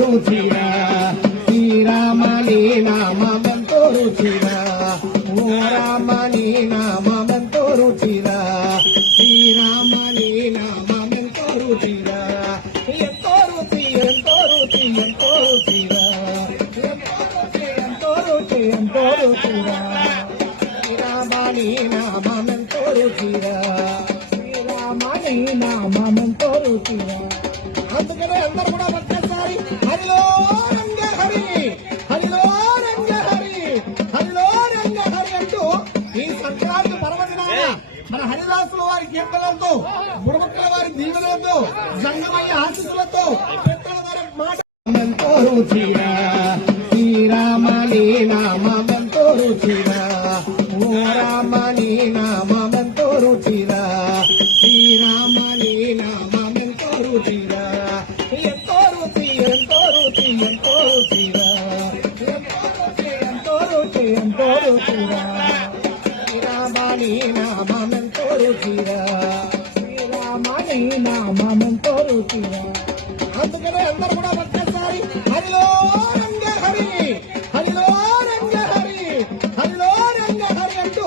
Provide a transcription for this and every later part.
రుచిరా శ్రీరామని నామెంతో రుచిరా ఓ రామని నామెంతో రుచిరా శ్రీరామని నామెంతో రుచిరా ఎంతో రుచి ఎంతో రుచి ఎంతో రుచిరా ఎంతో రుచి ఎంతో రుచిరా శ్రీరామని నామెంతో రుచిరా శ్రీరామని నామెంతో రుచిరా అందుకనే అందరూ కూడా ఒక్కసారి హరిలో రంగ హరి హరిలో రంగ హరి హరిలో రంగ హరి అంటూ ఈ సంక్రాంతి పర్వదినాన మన హరిదాసుల వారి కీర్తనలతో బుడబుక్కల వారి దీవెనలతో జంగమయ్య ఆశీస్సులతో పెద్దల వారి మాట ఎంతో రుచిరా శ్రీరామని నామెంతో రుచిరా ఓ రామని నామెంతో రుచిరా శ్రీరామని నామెంతో రుచిరా ఎంతో రుచి ఎంతో రుచి ఎంతో రుచిరా ఎంతో రుచి ఎంతో రుచిరా శ్రీరామని నామెంతో రుచిరా శ్రీరామని నామెంతో రుచిరా అందుకనే అందరూ కూడా ఒక్కసారి హరిలో రంగ హరి హరిలో రంగ హరి హరిలో రంగ హరి అంటూ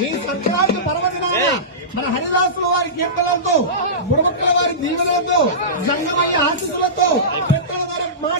ఈ సంక్రాంతి పర్వదినాన మన హరిదాసుల వారి కీర్తనలతో బుడబుక్కల వారి దీవెనలతో జంగమయ్య ఆశీస్సులతో పెద్దల వారి మాట